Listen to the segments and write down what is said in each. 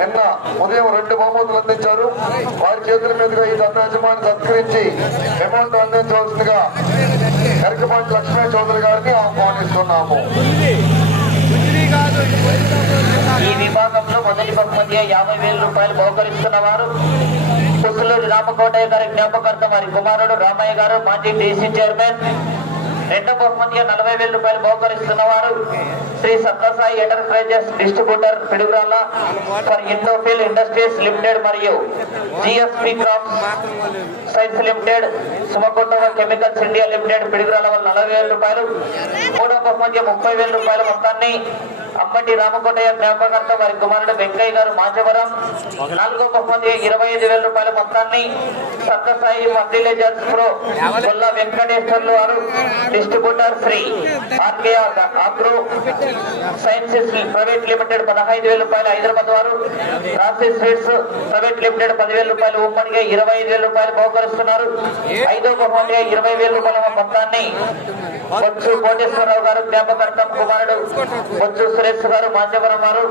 నిన్న ఉదయం రెండు బహుమతులు అందించారు. వారి చేతుల మీదుగా ఈ దండ యజమాని సత్కరించి అమౌంట్ అందించవలసిందిగా ఎరకపాటి లక్ష్మీ చౌదరి గారిని ఆహ్వానిస్తున్నాము. ఈ విభాగంలో మొదటి బహుమతి యాభై వేల రూపాయలు బహుకరిస్తున్న వారు. కుసులూరి రామకోటయ్య గారి జ్ఞాపకార్థం వారి కుమారుడు రామయ్య గారు మాజీ డీసీ చైర్మన్. రెండో బహుమతిగా నలభై వేల రూపాయలు బహుకరిస్తున్న వారు. Sri Satyasai enterprises distributor Piduguralla for Indofil industries limited మరియు GSP crop science limited Sumitomo chemicals India limited Piduguralla వల్ల నలభై వేల రూపాయలు మూడో బహుమతి ముప్పై వేల రూపాయల మొత్తాన్ని అప్పటి రామకోటయ్య జ్ఞాపకార్థం వారి కుమారుడు వెంకయ్య గారు మాచవరం. నాలుగో బహుమతి ఇరవై ఐదు వేల రూపాయల మొత్తాన్ని సత్యసాయి ఫర్టిలైజర్స్ ప్రో కొల్ల వెంకటేశ్వర్లు వారు distributor Sri RKR agro sciences private limited పదహైదు వేల రూపాయలు హైదరాబాద్ వారు. రాసి స్వీట్స్ ప్రైవేట్ లిమిటెడ్ పదివేల రూపాయలు ఉమ్మడిగా ఇరవై ఐదు వేల రూపాయలు బహుకరిస్తున్నారు. ఐదో బహుమతిగా ఇరవై వేల రూపాయల మొత్తాన్ని బొచ్చు కోటేశ్వరరావు గారు జ్ఞాపకార్థం కుమారుడు బొచ్చు సురేష్ గారు మాధ్యవరం గారు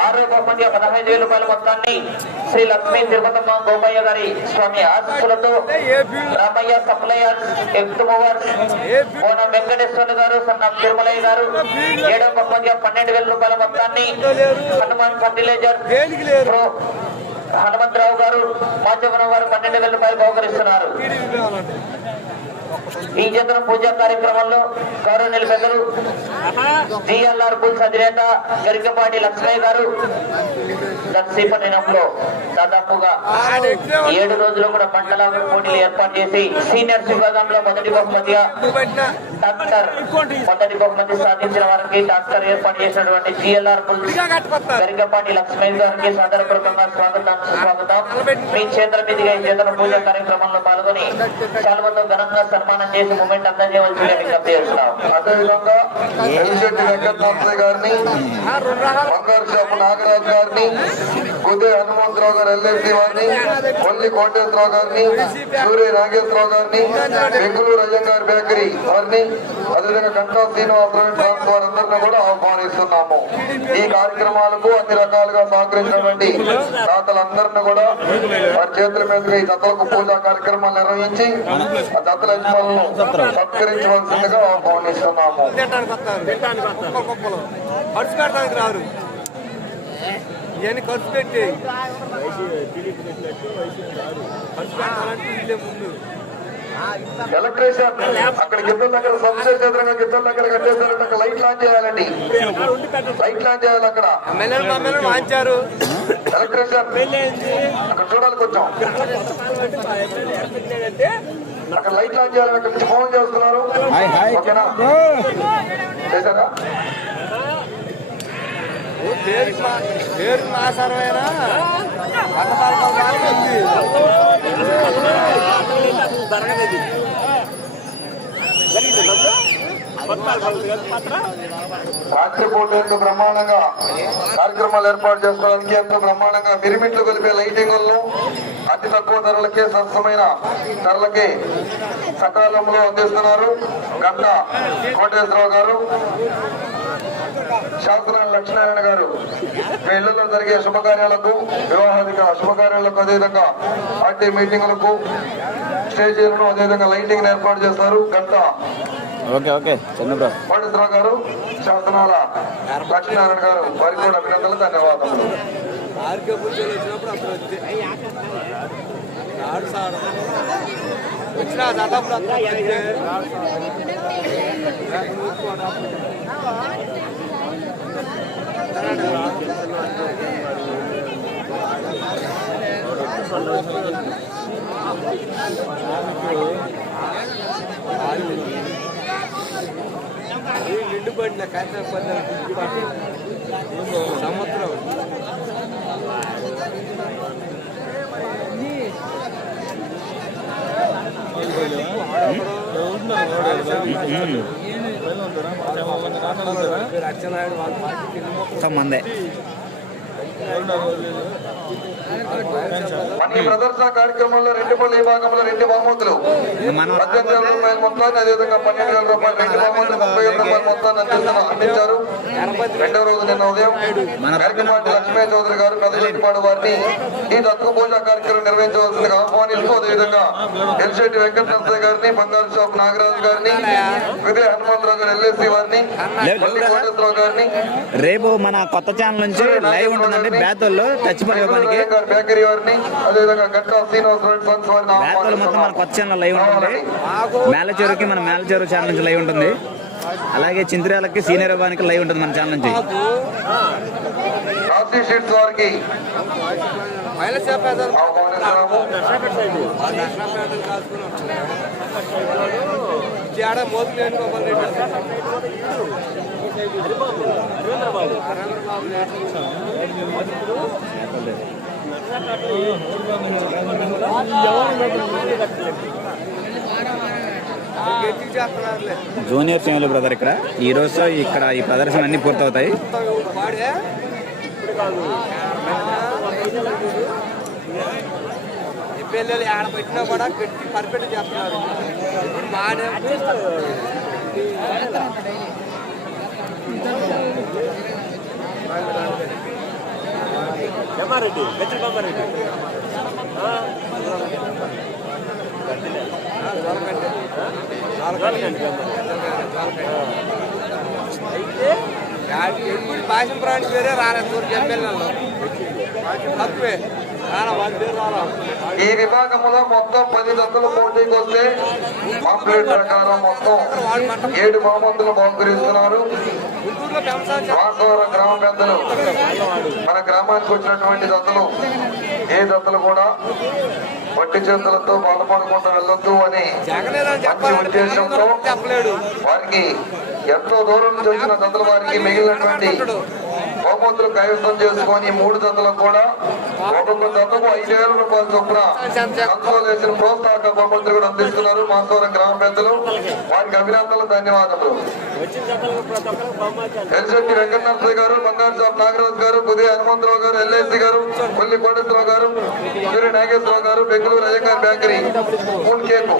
ఆరోగ్య బహుమతిగా పదహైదు వేల రూపాయల మొత్తాన్ని శ్రీ లక్ష్మీ తిరుపతమ్మ గోపయ్య గారి స్వామి ఆశీస్సులతో రామయ్య సప్లయర్ ఎక్ట్ మూవర్స్ కోన వెంకటేశ్వర గారు సన్న తిరుమలయ్య గారు. ఏడవ బహుమతిగా పన్నెండు వేల రూపాయల మొత్తాన్ని హనుమాన్ ఫర్టిలైజర్ ప్రో హనుమంతరావు గారు మాధ్యవరం గారు పన్నెండు వేల రూపాయలు బహుకరిస్తున్నారు. ఈ జతన పూజా కార్యక్రమంలో గౌరవనీయుల పెద్దలు జిఎల్ఆర్ బుల్స్ అధినేత గరికపాటి లక్ష్మయ్య గారు దర్శీపట్నంలో దాదాపుగా ఏడు రోజులు కూడా మండల పోటీలు ఏర్పాటు చేసి సీనియర్స్ విభాగంలో మొదటి బహుమతిగా డాక్టర్ మొదటి బహుమతి సాధించిన వారికి డాక్టర్ ఏర్పాటు చేసినటువంటి జిఎల్ఆర్ గరికపాటి లక్ష్మయ్య గారికి సాదరపూర్వకంగా స్వాగతం. స్వాగతం. మీ చేతుల మీదుగా ఈ చేతన పూజ కార్యక్రమంలో పాల్గొని శాల్వతో ఘనంగా సన్మానం చేసి మూమెంట్ అందజేయవలసిందిగా విజ్ఞప్తి చేస్తున్నాం అదేవిధంగా వెంకటనాథయ్య గారిని బంగారు షాపు నాగరాజు గారిని గుదే హనుమంతరావు గారు ఎల్ఐసి వారిని కొల్లి కోటేశ్వరరావు గారిని సూర్య నాగేశ్వరరావు గారిని బెంగళూరు అయ్యంగారి బేకరీ వారిని అదేవిధంగా కంటా శ్రీనివాసరావు ట్రాన్స్ వారందరినీ కూడా ఆహ్వానిస్తున్నాము. ఈ కార్యక్రమాలకు అన్ని రకాలుగా సహకరించినటువంటి దాతలందరినీ కూడా వారి చేతుల మీదుగా ఈ దత్తలకు పూజా కార్యక్రమాలు నిర్వహించి ఆ దత్తల యజమానులను సత్కరించవలసిందిగా ఆహ్వానిస్తున్నాము. ఖర్చు పెట్టడానికి రారు ఇవన్నీ ఖర్చు పెట్టి ఖర్చు పెట్టాలంటే ఇల్లే ముందు ఎలక్ట్రీషియన్ అక్కడ గిద్దల దగ్గర సబ్సిడీ ఎదురుగా గిద్దల దగ్గర కట్టేసారంటే అక్కడ లైట్ లాంచ్ చేయాలండి. లైట్ లాంచ్ చేయాలి అక్కడ. ఎలక్ట్రీషియన్ అక్కడ చూడాలి కొంచెం. అక్కడ లైట్ లాంచ్ చేయాలని అక్కడ నుంచి ఫోన్ చేస్తున్నారు. ఓకేనా? చేశారా? ఓ పేరు మా- పేరు రాత్రిపూట ఎంతో బ్రహ్మాండంగా కార్యక్రమాలు ఏర్పాటు చేసుకోవడానికి ఎంతో బ్రహ్మాండంగా మిరిమిట్లు కలిపే లైటింగులను అతి తక్కువ ధరలకే సరసమైన ధరలకి సకాలంలో అందిస్తున్నారు గంట కోటేశ్వరరావు గారు శాస్త్రాల లక్ష్మీనారాయణ గారు. మీ ఇళ్ళలో జరిగే శుభకార్యాలకు వివాహాదిక శుభకార్యాలకు అదేవిధంగా పార్టీ మీటింగులకు స్టేజీలను అదేవిధంగా లైటింగ్ ఏర్పాటు చేస్తారు. గంట. Okay okay. చిన్న బ్రో. కోటేశ్వరరావు గారు శాసనాల లక్ష్మీనారాయణ గారు వారికి కూడా అభినందనలు వచ్చిన దాదాపు వచ్చి నిండుబడిన పడిన కాశ్మీర్ పడిన సంవత్సరం వాళ్ళ పార్టీకి మందే. ఈ ప్రదర్శన కార్యక్రమంలో రెండు పళ్ళు ఈ భాగంలో రెండు బహుమతులు. మనం పద్దెనిమిది వేల రూపాయల మొత్తాన్ని అదేవిధంగా పన్నెండు వేల రూపాయలు రెండు బహుమతులు ముప్పై వేల రూపాయల మొత్తాన్ని అందిస్తున్న అందించారు. రెండవ రోజు నిన్న ఉదయం గరికపాటి లక్ష్మీ చౌదరి గారు పెద్దశెట్టిపాడు వారిని ఈ దత్తు పూజ కార్యక్రమం నిర్వహించవలసిందిగా ఆహ్వానిస్తూ అదేవిధంగా ఎల్శెట్టి వెంకట నరసయ్య గారిని బంగారు షాప్ నాగరాజు గారిని విజయ హనుమంతరావు గారు ఎల్ఏసి వారిని మల్లి కోటేశ్వరరావు గారిని రేపు మన కొత్త ఛానల్ నుంచి లైవ్ ఉంటుందండి. బేతల్లో టచ్పల్ ఇవ్వడానికి బేకరీ బేతల్లో మొత్తం మన కొత్త ఛానల్ లైవ్ ఉంటుంది. మేలచెరువుకి మన మేలచెరువు ఛానల్ నుంచి లైవ్ ఉంటుంది. అలాగే చింత్రాలకి సీనియర్ ఇవ్వడానికి లైవ్ ఉంటుంది మన ఛానల్ నుంచి. మోతులు జూనియర్ సీనియర్ బ్రదర్ ఇక్కడ. ఈ రోజు ఇక్కడ ఈ ప్రదర్శన అన్ని పూర్తవుతాయి. పిల్లలు ఆడ పెట్టినా కూడా పెట్టి పర్ఫెక్ట్ చేస్తున్నారు. ఇప్పుడు మానే ఎప్పుడు భాషం ప్రాణి పేరే తప్పే ఈ విభాగంలో మొత్తం పది జతలు పోటీకి వస్తే పాంప్లెట్ ప్రకారం మొత్తం ఏడు బహుమతులు బహుకరిస్తున్నారు. వాసవరం గ్రామ పెద్దలు. మన గ్రామానికి వచ్చినటువంటి జతలు ఏ జతలు కూడా వట్టి చేతులతో బాధపడకుండా వెళ్ళొద్దు అని ఉద్దేశంతో వారికి ఎంతో దూరం నుంచి వచ్చిన జతల వారికి మిగిలినటువంటి గోమూత్రం కైవసం చేసుకొని మూడు జతలకు కూడా ఒక్కొక్క జతకు ఐదు వేల రూపాయల చొప్పున కన్సోలేషన్ ప్రోత్సాహక బహుమతులు కూడా అందిస్తున్నారు మాసవరం గ్రామ పెద్దలు. వారికి అభినందనలు ధన్యవాదాలు ఎల్శెట్టి వెంకటనరసయ్య గారు బంగారు షాప్ నాగరాజు గారు ఉదయ హనుమంతరావు గారు ఎల్ఐసి గారు కొల్లి కోటేశ్వరరావు గారు సూర్య నాగేశ్వరరావు గారు బెంగళూరు అయ్యకార్ బేకరీ మూడు కేకు.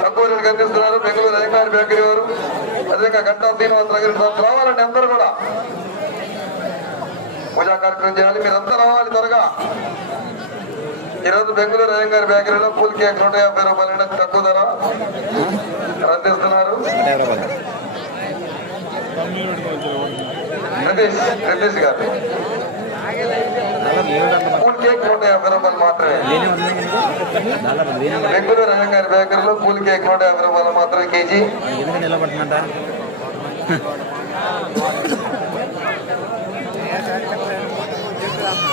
తక్కువ రేటుకి బెంగళూరు అయ్యకార్ బేకరీ వారు. అదేవిధంగా గంటా శ్రీనివాసరావు గారు రావాలండి అందరూ కూడా. పూజా కార్యక్రమం చేయాలి మీరంతా రావాలి త్వరగా. ఈరోజు బెంగళూరు అయ్యంగార్ బేకరీలో కూల్ కేక్ నూట యాభై రూపాయలు తక్కువ ధర. అందిస్తున్నారు రమేష్ రమేష్ గారు. కేక్ నూట యాభై రూపాయలు మాత్రమే బెంగళూరు రంగారి బేకరీలో కూల్ కేక్ నూట యాభై రూపాయలు మాత్రమే కేజీ.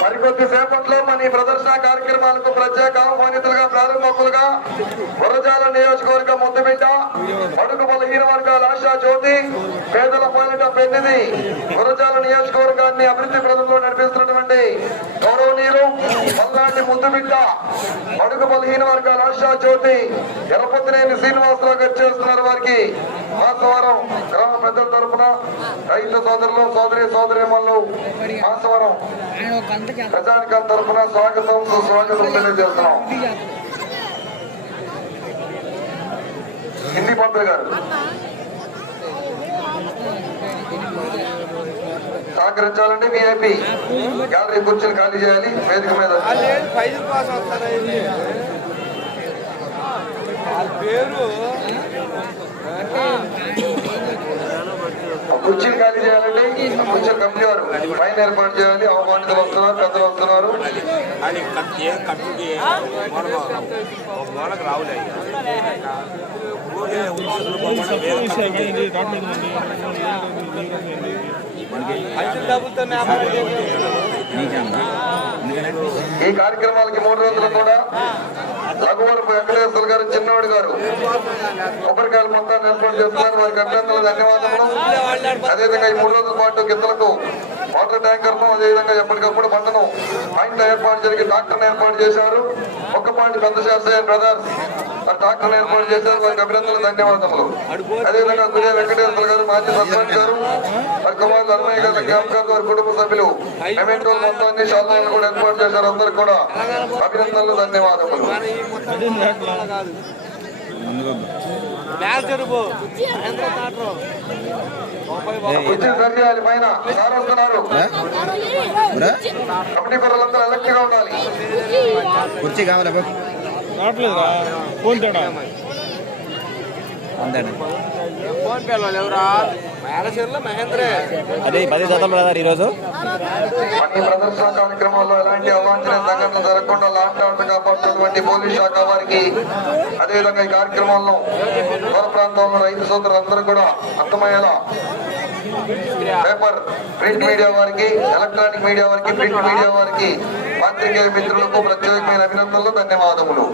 ఎందుకు నిలబడుతుందంట మన ఈ ప్రదర్శన కార్యక్రమాలకు ప్రత్యేక ఆహ్వానితులుగా ప్రారంభకులుగా వరజాల నియోజకవర్గ ముద్దుబిడ్డ అడుగు బలహీన వర్గాల ఆశా జ్యోతి పేదల పాలిట పెన్నిది గురజాల నియోజకవర్గాన్ని అభివృద్ధి ప్రదంలో నడిపిస్తున్నటువంటి గౌరవనీయులు పల్లాంటి ముద్దుబిడ్డ అడుగు బలహీన వర్గాల ఆశా జ్యోతి ఎరపతినేని శ్రీనివాసరావు గారు చేస్తున్నారు వారికి. మాసవరం గ్రామ పెద్దల తరపున రైతు సోదరులు సోదరి సోదరిమల్లు మాసవరం ప్రజానికం తరపున స్వాగతం సుస్వాగతం తెలియజేస్తున్నాం. హిందీ పంతులు గారు. సహకరించాలండి విఐపి గ్యాలరీ కుర్చీలు ఖాళీ చేయాలి వేదిక మీద పేరు కుర్చీలు ఖాళీ చేయాలండి ఆ కుర్చీలు కమిటీ వారు పైన ఏర్పాటు చేయాలి అవమానితులు వస్తున్నారు పెద్దలు వస్తున్నారు. ఈ కార్యక్రమాలకి మూడు రోజులు కూడా రఘువరపు వెంకటేశ్వర గారు చిన్నవాడు గారు. కొబ్బరికాయలు మొత్తాన్ని ఏర్పాటు చేస్తున్నారు. వారికి అభ్యంతరాలు ధన్యవాదములు. అదేవిధంగా ఈ మూడు రోజుల పాటు గిద్దలకు వాటర్ ట్యాంకర్ను అదేవిధంగా ఎప్పటికప్పుడు బండను పాయింట్ ఏర్పాటు జరిగి డాక్టర్ ఏర్పాటు చేశారు. ఒక్కపాటి పెద్ద శాస్త్రయ్య బ్రదర్స్ మరి డాక్టర్ ఏర్పాటు చేశారు. వారికి అభినందనలు ధన్యవాదములు. అదేవిధంగా గురే వెంకటేశ్వర గారు మాజీ సర్పంచ్ గారు మరి కుమారులు అన్నయ్య గారు జ్ఞాపకాలు వారి కుటుంబ సభ్యులు మెమెంటోలు మొత్తాన్ని శాలను కూడా ఏర్పాటు చేశారు. అందరికి కూడా అభినందనలు ధన్యవాదములు. పైన. కమిటీ పిల్లలందరూ గా ఉండాలి. కుర్చీ కావాలా? రావట్లేదురా. ఫోన్ తేడా. ఫోన్ పేలో ఎవరా? అదే పది శాతం బ్రదర్ ఈరోజు. ఈ ప్రదర్శన కార్యక్రమాల్లో ఎలాంటి అవాంఛనీయ సంఘటనలు జరగకుండా లాంటి కాపాడుతున్నటువంటి పోలీస్ శాఖ వారికి అదేవిధంగా ఈ కార్యక్రమంలో దూర ప్రాంతంలో రైతు సోదరులందరూ కూడా అర్థమయ్యేలా పేపర్ ప్రింట్ మీడియా వారికి ఎలక్ట్రానిక్ మీడియా వారికి ప్రింట్ మీడియా వారికి పాత్రికేయ మిత్రులకు ప్రత్యేకమైన అభినందనలు ధన్యవాదములు.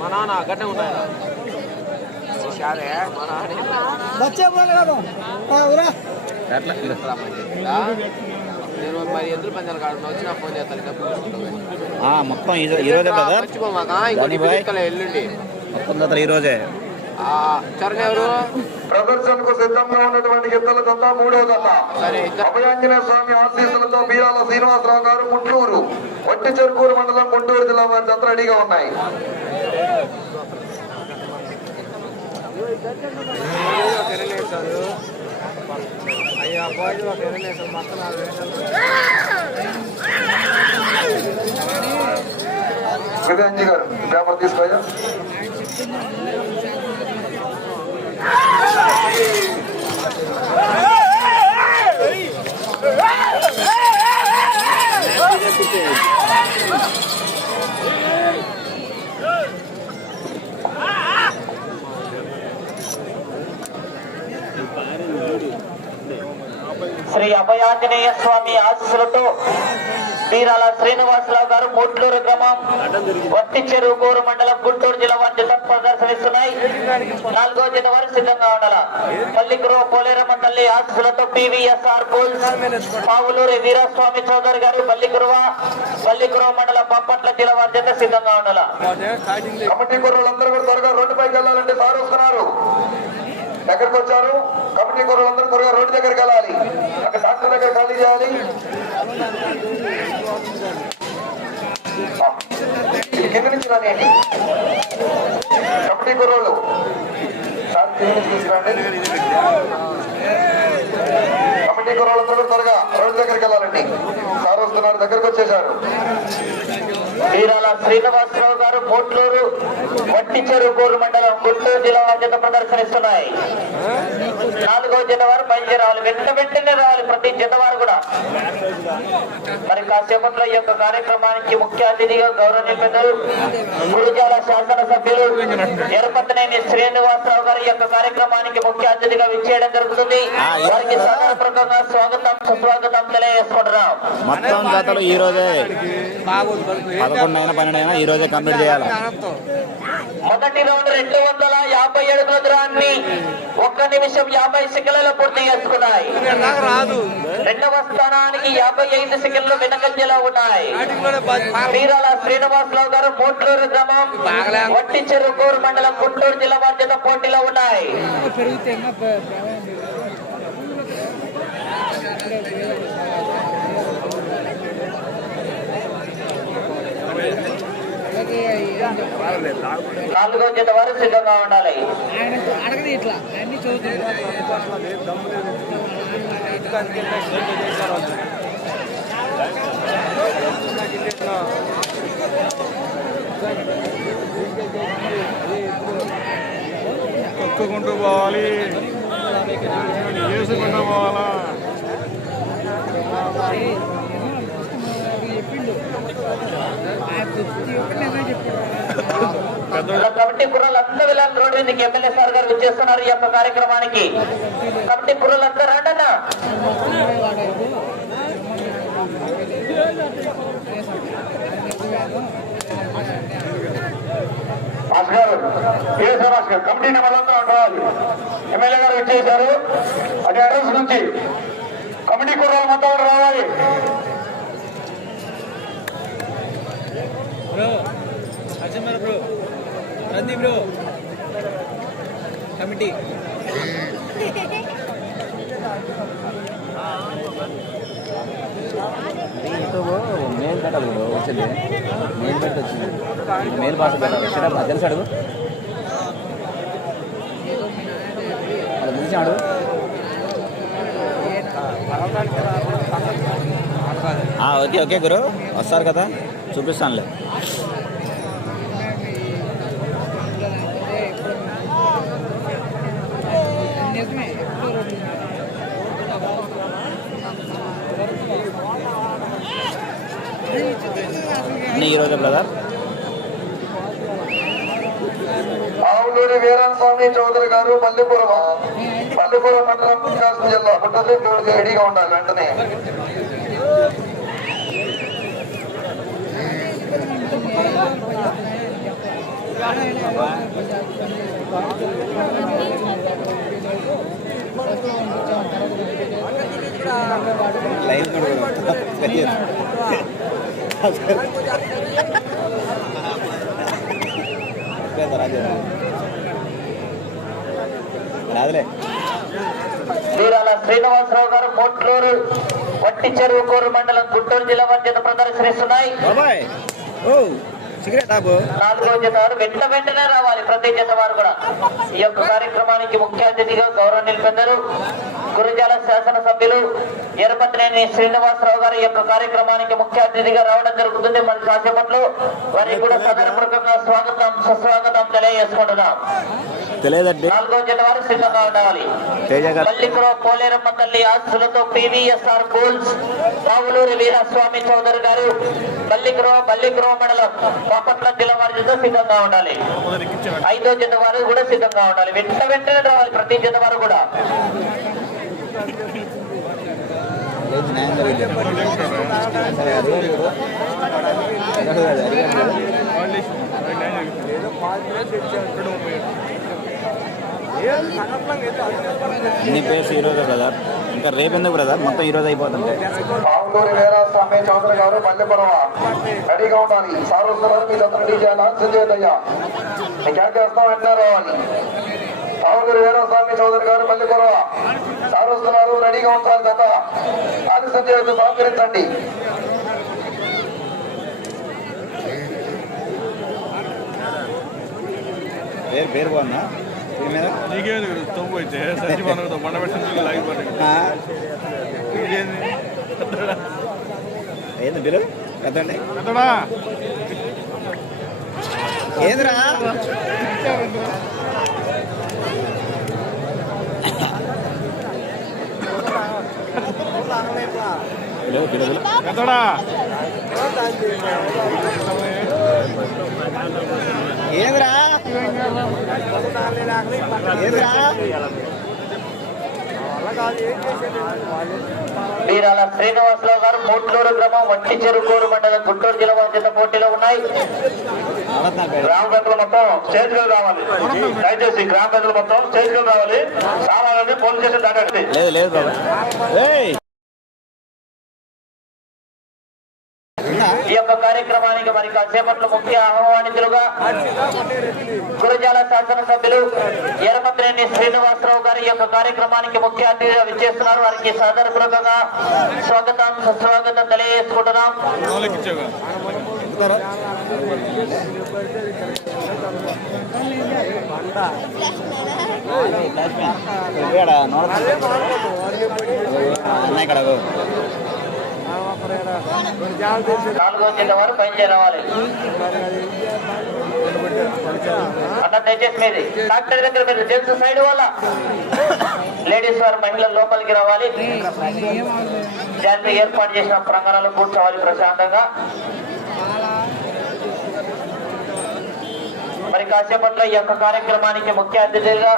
మా నాన్న గట్టే ఉన్నాయా సరే మా నాన్న ఎట్లా? నేను మరి ఎదురు పందాలు కాదు? మొత్తం ఈ ఈ రోజే. ప్రదర్శనకు సిద్ధంగా ఉన్నటువంటి గిద్దల జత మూడో ఇద్దరు. అభయాంజనేయ స్వామి ఆశీస్సులతో బీరాల శ్రీనివాసరావు గారు ముట్లూరు వట్టి చెరుకూరు మండలం గుంటూరు జిల్లా వారి జత రెడీగా ఉన్నాయి. తెరలేశారు అయ్యా బాజు ఒక తెరలేశారు మొత్తం నాలుగు విజయంజీ గారు పేపర్ తీసుకోయా? శ్రీ అభయాంజనేయ స్వామి ఆశీస్సులతో బీరాల శ్రీనివాసరావు గారు మూట్లూరు గ్రామం వట్టి గోరు మండలం గుంటూరు జిల్లా వారి అవకాశం ఇస్తున్నాయి. నాలుగో జత వారు సిద్ధంగా ఉండాల? పల్లిగ్రో పోలేరమ్మ తల్లి ఆశీస్సులతో పివిఎస్ఆర్ బుల్స్ పావులూరి వీరస్వామి చౌదరి గారు పల్లికురువ పల్లికురువ మండలం బొప్పట్ల జిల్లా వారి జత సిద్ధంగా ఉండాల? కమిటీ కుర్రలందరూ కూడా త్వరగా రోడ్డు వెళ్ళాలంటే సార్ వస్తున్నారు. ఎక్కడికి వచ్చారు. కమిటీ కుర్రలందరూ త్వరగా రోడ్డు దగ్గరికి వెళ్ళాలి. అక్కడ డాక్టర్ దగ్గర ఖాళీ చేయాలి. ఆ, ఇది కింద నుంచి రానియండి కమిటీ సార్ తీసుకురండి. కమిటీ కుర్రోళ్ళందరూ కూడా త్వరగా రోడ్డు దగ్గరికి వెళ్ళాలండి. సార్ వస్తున్నారు దగ్గరకు వచ్చేసారు వీరాల శ్రీనివాసరావు గారు పోట్లూరు వట్టి చెరుకూరు మండలం గుంటూరు జిల్లా వారి జత ప్రదర్శనిస్తున్నాయి. నాలుగో జత వారు పైకి రావాలి వెంట వెంటనే రావాలి ప్రతి జత వారు కూడా. మరి కాసేపట్లో ఈ యొక్క కార్యక్రమానికి ముఖ్య అతిథిగా గౌరవనీయ పెద్దలు గురుజాల శాసనసభ్యులు ఎరపతనేని శ్రీనివాసరావు గారు ఈ యొక్క కార్యక్రమానికి ముఖ్య అతిథిగా విచ్చేయడం జరుగుతుంది. వారికి సాధారణంగా స్వాగతం సుస్వాగతం తెలియజేసుకుంటున్నాం. మొత్తం జతలు ఈ రోజే పదకొండు అయినా పన్నెండు అయినా ఈ రోజే కంప్లీట్ చేయాలి. మొదటి రౌండ్ రెండు వందల యాభై అడుగుల దూరాన్ని ఒక్క నిమిషం యాభై సెకండ్లలో పూర్తి చేసుకున్నాయి. రెండవ స్థానానికి యాభై ఐదు సెకండ్లు వెనకంజలో ఉన్నాయి. వీరాల శ్రీనివాసరావు గారు మోట్లూరు గ్రామం వట్టి చెరుకూరు మండలం గుంటూరు జిల్లా బాధ్యత పోటీలో ఉన్నాయి. నాలుగో జత వారు సిద్ధంగా ఉండాలి. అడగదు ఇట్లా. అన్ని తొక్కుకుంటూ పోవాలి. చేసుకుంటూ పోవాలా చెప్పిండు ఆయన ప్రతి ఒక్కటి నేను చెప్పాడు ఇలా కమిటీ కుర్రలంతా విలాన్ రోడ్ మీదకి ఎమ్మెల్యే సార్ గారు వచ్చేస్తున్నారు ఈ యొక్క కార్యక్రమానికి. కమిటీ కుర్రలంతా రండన్నా. భాస్కర్ ఏ భాస్కర్ కమిటీ నెంబర్లంతా రావాలి ఎమ్మెల్యే గారు వచ్చేసారు అది అడ్రస్ నుంచి కమిటీ కుర్రాలు మొత్తం రావాలి. రావాలి నరసింహ బ్రో రంది బ్రో కమిటీ. యూట్యూబ్ మెయిల్ పెట్టాలి బ్రో వచ్చింది. మెయిల్ పెడితే వచ్చింది మెయిల్ భాష పెట్టాలి తెలుసు అడుగు? అది తెలిసాడు ఓకే ఓకే గురు. వస్తారు కదా. చూపిస్తానులే. ఈరోజు బ్రదర్? ఆవులూరి వీరాస్వామి చౌదరి గారు మల్లెపురం మల్లెపురం మండలం జిల్లా పుట్టది జోడికి ఉండాలి వెంటనే. లైన్ రాదులే వీరాల శ్రీనివాసరావు గారు మోట్లూరు వట్టి చెరువు కోరు మండలం గుంటూరు జిల్లా వారి చేత ప్రదర్శనిస్తున్నాయి. సిగరెట్ ఆపు నాలుగో జత వెంట వెంటనే రావాలి. ప్రతి జత వారు కూడా ఈ యొక్క కార్యక్రమానికి ముఖ్య అతిథిగా గౌరవనీయులు పెద్దలు గురుజాల శాసనసభ్యులు ఎరపతినేని శ్రీనివాసరావు గారు యొక్క కార్యక్రమానికి ముఖ్య అతిథిగా రావడం జరుగుతుంది. మరి కాసేపట్లో వారికి కూడా సదనపూర్వకంగా స్వాగతం సుస్వాగతం తెలియజేసుకుంటున్నాం. తెలియదండి. నాలుగో జత వారు సిద్ధంగా ఉండాలి. గారు. మల్లికురో పోలేరమ్మ తల్లి ఆస్తులతో పివిఎస్ఆర్ గోల్స్ పావులూరి వీరస్వామి చౌదరి గారు మల్లికురో మల్లికురో మండలం బాపట్ల జిల్లా వారి సిద్ధంగా ఉండాలి. ఐదో జత వారు కూడా సిద్ధంగా ఉండాలి వెంట వెంటనే రావాలి ప్రతి జత వారు కూడా లేదు న్యాయం జరిగింది సరే అడిగారు ఇప్పుడు అడిగారు కదా, అడిగారు కదా. అన్ని పేర్స్ ఈరోజే బ్రదర్. ఇంకా రేపు ఎందుకు బ్రదర్? మొత్తం ఈరోజు అయిపోతుంటే. ఆవులూరి వీరాస్వామి చౌదరి గారు రెడీగా ఉండాలి. సార్ వస్తున్నారు మీరు అందరూ రెడీ చేయాలి ఆన్సర్ చేయద్దయ్యా మీకు ఏం చేస్తాం వెంటనే రావాలి ఆవులూరి వీరాస్వామి చౌదరి గారు మల్లెపురం సార్ వస్తున్నారు రెడీగా ఉంచాలి జత ఆలస్యం చేయొద్దు సహకరించండి. పేరు బాగుందా? నీకేది తొమ్మిది అయితే సంచి మనకు బండ పెట్టిన లాగిపోయి ఆ, ఇదేంది ఏంది బిల్లు పెద్దండి ఎంతడా ఏందిరా లేవు బిల్లు ఎంతడా ఏందిరా ఏందిరా వీరాల శ్రీనివాసరావు గారు మూట్లూరు గ్రామం వట్టి చెరుకూరు మండలం గుంటూరు జిల్లా వారి జత పోటీలో ఉన్నాయి. గ్రామ పెద్దలు మొత్తం స్టేజ్కి రావాలి. దయచేసి గ్రామ పెద్దలు మొత్తం స్టేజ్కి రావాలి. రావాలని పోలీస్ స్టేషన్ దాటండి. లేదు లేదు ఈ యొక్క కార్యక్రమానికి మరి కాసేపట్లో ముఖ్య ఆహ్వానితులుగా గురజాల శాసనసభ్యులు ఎరమద్రేని శ్రీనివాసరావు గారి యొక్క కార్యక్రమానికి ముఖ్య అతిథిగా విచ్చేస్తున్నారు. వారికి సాదరపూర్వకంగా స్వాగతం సుస్వాగతం తెలియజేసుకుంటున్నాం. ఇక్కడ నాలుగో జిల్లా వారు పనిచేయరావాలి అన్న దయచేసి మీది. డాక్టర్ దగ్గర మీరు జెంట్స్ సైడ్ వల్ల లేడీస్ వారు మహిళలు లోపలికి రావాలి. జాతీయ ఏర్పాటు చేసిన ప్రాంగణంలో కూర్చోవాలి ప్రశాంతంగా. మరి కాసేపట్లో ఈ యొక్క కార్యక్రమానికి ముఖ్య అతిథిగా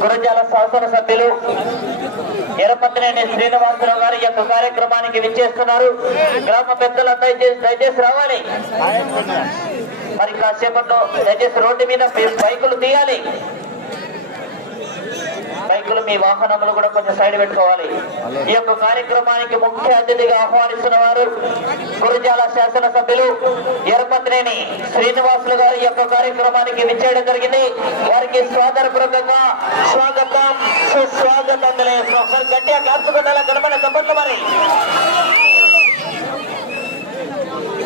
గురజాల శాసనసభ్యులు ఎరపతినేని శ్రీనివాసరావు గారు ఈ యొక్క కార్యక్రమానికి విచ్చేస్తున్నారు. గ్రామ పెద్దలు దయచేసి దయచేసి రావాలి. మరి కాసేపట్లో దయచేసి రోడ్డు మీద బైకులు తీయాలి. బైకులు మీ వాహనములు కూడా కొంచెం సైడ్ పెట్టుకోవాలి. ఈ యొక్క కార్యక్రమానికి ముఖ్య అతిథిగా ఆహ్వానిస్తున్న వారు గురుజాల శాసనసభ్యులు ఎరపత్రేని శ్రీనివాసులు గారు ఈ యొక్క కార్యక్రమానికి విచ్చేయడం జరిగింది. వారికి స్వాగతపూర్వకంగా స్వాగతం సుస్వాగతం. తెలియజేస్తున్నాం గట్టిగా కాల్చుకుంటారా? కనబడే చప్పట్లు మరి.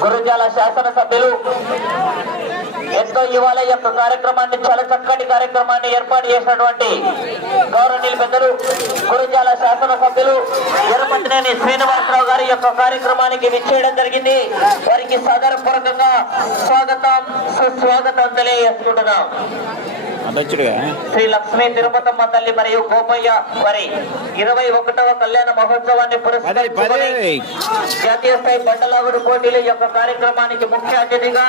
గురుజాల శాసనసభ్యులు ఎంతో ఇవాళ ఈ యొక్క కార్యక్రమాన్ని చాలా చక్కటి కార్యక్రమాన్ని ఏర్పాటు చేసినటువంటి గౌరవనీయులు పెద్దలు గురుజాల శాసనసభ్యులు ఎర్రపట్టినేని శ్రీనివాసరావు గారి యొక్క కార్యక్రమానికి విచ్చేయడం జరిగింది. వారికి సాదరపూర్వకంగా స్వాగతం సుస్వాగతం తెలియజేసుకుంటున్నాం శ్రీ లక్ష్మీ తిరుపతమ్మ తల్లి మరియు గోపయ్య వారి ఇరవై ఒకటవ కళ్యాణ మహోత్సవాన్ని పురస్కరించుకొని జాతీయ స్థాయి బండలాగుడు పోటీల యొక్క కార్యక్రమానికి ముఖ్య అతిథిగా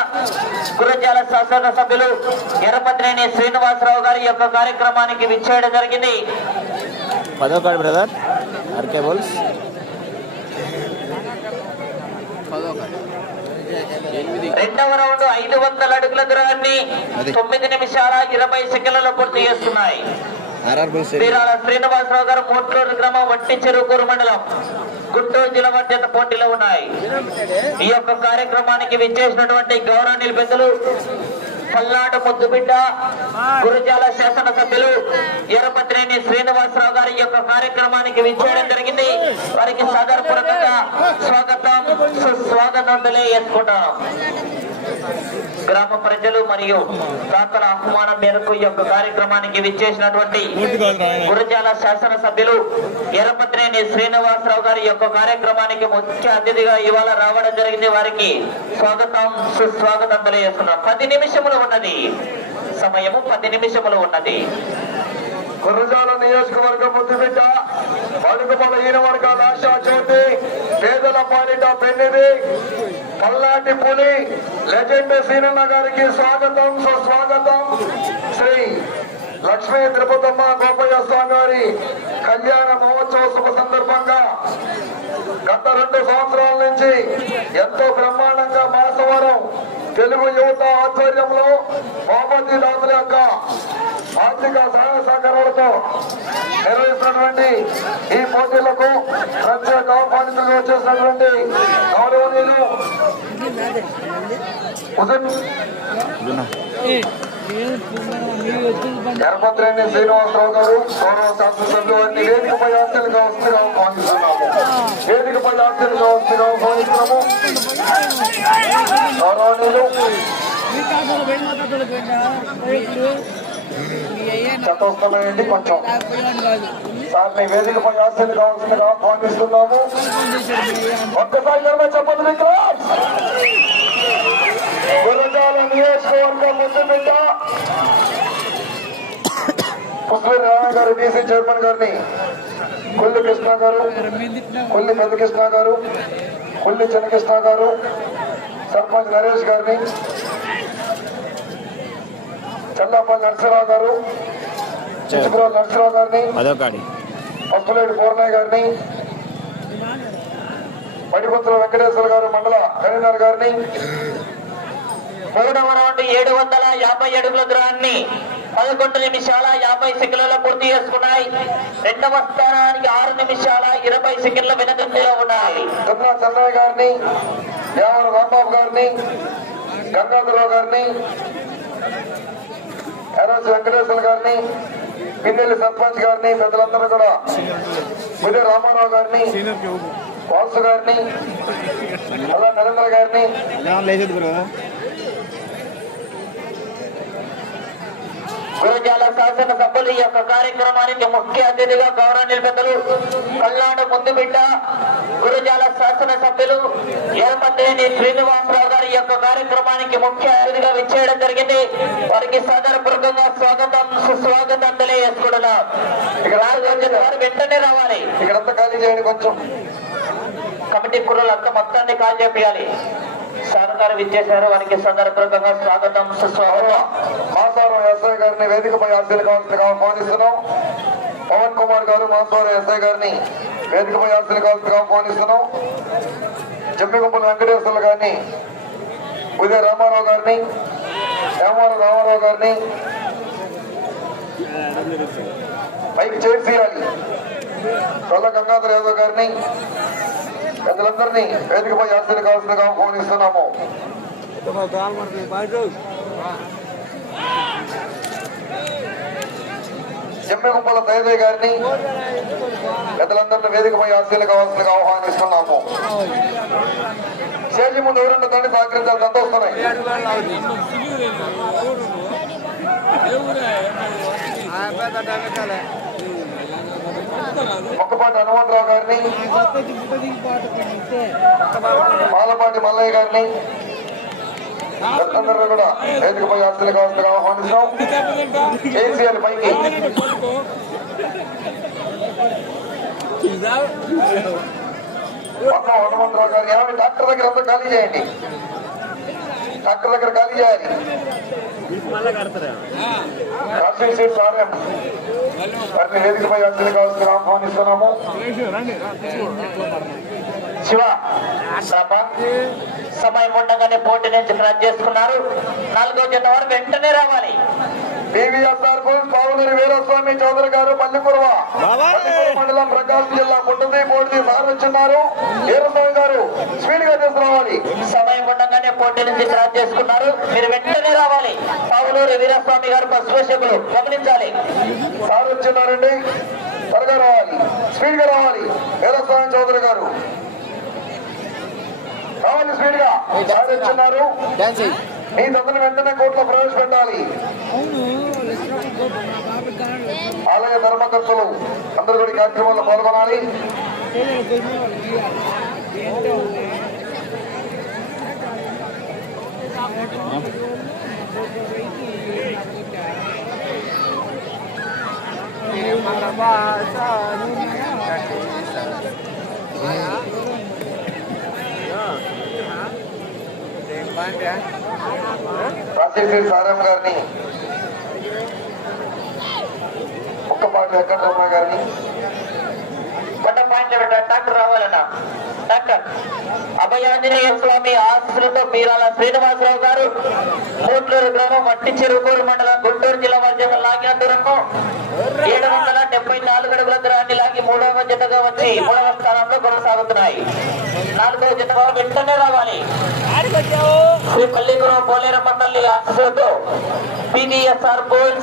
గురజాల శాసన సభ్యులు ఎర్రపత్రిని శ్రీనివాసరావు గారి యొక్క కార్యక్రమానికి విచ్చేయడం జరిగింది. పదో కాడు బ్రదర్. ఆర్కే బోల్స్. రెండవ రౌండ్ ఐదు వందల అడుగుల దూరాన్ని తొమ్మిది నిమిషాల ఇరవై సెకండ్లలో పూర్తి చేస్తున్నాయి. శ్రీనివాసరావు గారు మోట్లూరు గ్రామం వట్టి చెరుకూరు మండలం గుంటూరు జిల్లా మధ్యత పోటీలో ఉన్నాయి. ఈ యొక్క కార్యక్రమానికి విచ్చేసినటువంటి గౌరవనీయులు పెద్దలు పల్నాడు ముద్దుబిడ్డ గురుజాల శాసనసభ్యులు ఎర్రపత్రేని శ్రీనివాసరావు గారి యొక్క కార్యక్రమానికి విచ్చేయడం జరిగింది. వారికి సాదరపూర్వకంగా స్వాగతం సుస్వాగతం తెలియజేసుకుంటాం గ్రామ ప్రజలు మరియు దాతల ఆహ్వానం మేరకు ఈ యొక్క కార్యక్రమానికి విచ్చేసినటువంటి గురజాల శాసనసభ్యులు ఎర్రపత్రేని శ్రీనివాసరావు గారి యొక్క కార్యక్రమానికి ముఖ్య అతిథిగా ఇవాళ రావడం జరిగింది. వారికి స్వాగతం సుస్వాగతం తెలియజేస్తున్నారు పది నిమిషములు ఉన్నది. సమయము పది నిమిషములు ఉన్నది. గురజాల నియోజకవర్గ ముద్దుబిడ్డ బడుగు బలహీన వర్గాల ఆశా జ్యోతి పేదల పాలిట పెన్నిది పల్లాటి పులి లెజెండ్ సీనన్న గారికి స్వాగతం సుస్వాగతం. శ్రీ లక్ష్మీ తిరుపతమ్మ గోపయ్య స్వామి వారి కళ్యాణ మహోత్సవ శుభ సందర్భంగా గత రెండు సంవత్సరాల నుంచి ఎంతో బ్రహ్మాండంగా మాసవరం తెలుగు యువత ఆధ్వర్యంలో మహమ్మదీ దాతల యొక్క ఆర్థిక సహాయ సహకారాలతో నిర్వహిస్తున్నటువంటి ఈ పోటీలకు ప్రత్యేక ఆహ్వానితులు వచ్చేసినటువంటి గౌరవనీయులు ఉదయం ఎర్రపత్రేని శ్రీనివాసరావు గారు గౌరవ శాసనసభ్యులు వారిని వేదికపై ఆస్తులుగా వస్తుగా ఆహ్వానిస్తున్నాము. వేదికపై ఆస్తులుగా వస్తుగా ఆహ్వానిస్తున్నాము. గౌరవనీయులు చట్టవస్తున్నాయండి కొంచెం. సార్ని వేదికపై ఆశలు కావాల్సిందిగా ఆహ్వానిస్తున్నాము. ఒక్కసారి చెప్పండి చెప్పదు గురజాల నియోజకవర్గం ముందు బిడ్డ రాణ గారు డీసీ చైర్మన్ గారిని కొల్లి కృష్ణ గారు కొల్లి పెద్ద కృష్ణ గారు కొల్లి చిన్నకృష్ణ గారు సర్పంచ్ నరేష్ గారిని చల్లాపల్లి నరసరావు గారు చిట్టుకురావు నరసరావు గారిని పస్తులేడి పూర్ణయ్య గారిని మడిపత్రుల వెంకటేశ్వర గారు మండల కరీంనగర్ గారిని మూడవ రౌండ్ ఏడు వందల యాభై అడుగుల దూరాన్ని పదకొండు నిమిషాల యాభై సెకండ్లలో పూర్తి చేసుకున్నాయి. రెండవ స్థానానికి ఆరు నిమిషాల ఇరవై సెకండ్ల వెనకంగా ఉన్నాయి. గంగా చంద్రయ్య గారిని యావన రాంబాబు గారిని గంగాధరరావు గారిని ఎర్రస్ వెంకటేశ్వర గారిని పిన్నెల్లి సర్పంచ్ గారిని పెద్దలందరూ కూడా ఉదయ రామారావు గారిని వాసు గారిని అలా నరేంద్ర గారిని లేచేది బ్రో గురజాల శాసన సభ్యులు ఈ యొక్క కార్యక్రమానికి ముఖ్య అతిథిగా గౌరవనీయులు పెద్దలు కల్నాడు ముందు బిడ్డ గురజాల శాసన సభ్యులు ఎరపతేని శ్రీనివాసరావు గారి ఈ యొక్క కార్యక్రమానికి ముఖ్య అతిథిగా విచ్చేయడం జరిగింది. వారికి సాదరపూర్వకంగా స్వాగతం సుస్వాగతం తెలియజేసుకుంటున్నాం. వెంటనే రావాలి. ఇక్కడంతా ఖాళీ చేయండి కొంచెం. కమిటీ కుర్రలంతా మొత్తాన్ని కాల్ చేయాలి సహకారం ఇచ్చేశారు. వారికి సందర్భంగా స్వాగతం. సుస్వాగతం. మాసారం ఎస్ఐ గారిని వేదికపై ఆశలు కావాల్సిందిగా ఆహ్వానిస్తున్నాం. పవన్ కుమార్ గారు మాసారం ఎస్ఐ గారిని వేదికపై ఆశలు కావాల్సిందిగా ఆహ్వానిస్తున్నాం. జమ్మిగుంపల వెంకటేశ్వర్లు గారిని ఉదయ రామారావు గారిని రామారావు రామారావు గారిని పైకి చేసి కొల్ల గంగాధర్ యాదవ్ గారిని పెద్దలందరినీ వేదికపై ఆశలు కావాల్సిందిగా ఆహ్వానిస్తున్నాము జమ్మిగుంపల దయదయ్య గారిని పెద్దలందరినీ వేదికపై ఆశీలు కావాల్సిందిగా ఆహ్వానిస్తున్నాము. స్టేజీ ముందు ఎవరన్నా దాన్ని సహకరించాలి సంతోషస్తున్నాయి మొక్కపాటి హనుమంతరావు గారిని పాలపాటి మల్లయ్య గారిని అందరూ కూడా వేదికపై ఆశలు కావాల్సిందిగా ఆహ్వానిస్తున్నాం. కేసీఆర్ పైకి. హనుమంతరావు గారు ఏమైనా డాక్టర్ దగ్గర అంతా ఖాళీ చేయండి. డాక్టర్ దగ్గర ఖాళీ చేయాలి. కాశీ సీట్ వారిని వేదికపై ఆహ్వానిస్తున్నాము శివ సభ సమయం ఉండగానే పోటీ నుంచి రద్దు చేసుకున్నారు నాలుగో జత వారు వెంటనే రావాలి బీవీఎస్ఆర్ పావులూరి వీరస్వామి చౌదరి గారు పల్లిపుర మండలం ప్రకాశం జిల్లా పుట్టది పోటీ సార్ వచ్చిన్నారు వీరస్వామి గారు స్పీడ్గా తీసుకురావాలి సమయం ఉండగానే పోటీ నుంచి రద్దు చేసుకున్నారు. మీరు వెంటనే రావాలి. పావులూరు వీరస్వామి గారు పశుపోషకులు గమనించాలి. సార్ వచ్చిన్నారండి త్వరగా రావాలి. స్పీడ్గా రావాలి. వీరస్వామి చౌదరి గారు. రావాలి స్పీడ్గా సార్ వచ్చిన్నారు మీ తమని వెంటనే కోర్టులో ప్రవేశపెట్టాలి. ఆలయ ధర్మకర్తలు అందరూ కూడా ఈ కార్యక్రమంలో పాల్గొనాలి. రాజశేఖర సారం గారిని ఒక్కపాటి వెంకటరమణ గారిని. కొండ పాయింట్ డాక్టర్ రావాలన్నా. డాక్టర్ అభయాంజనేయ స్వామి ఆశీస్సులతో పీరాల శ్రీనివాసరావు గారు మూట్లూరు గ్రామం మట్టి చెరుకూరు మండలం గుంటూరు జిల్లా మధ్య లాగిన దూరము ఏడు వందల డెబ్బై నాలుగు అడుగుల దూరాన్ని లాగి మూడవ జతగా వచ్చి మూడవ స్థానంలో కొనసాగుతున్నాయి. నాలుగవ జతగా వెంటనే రావాలి. శ్రీ పల్లిపురం పోలేరమ్మ తల్లి ఆశీస్సులతో పీవీఎస్ఆర్ బోల్స్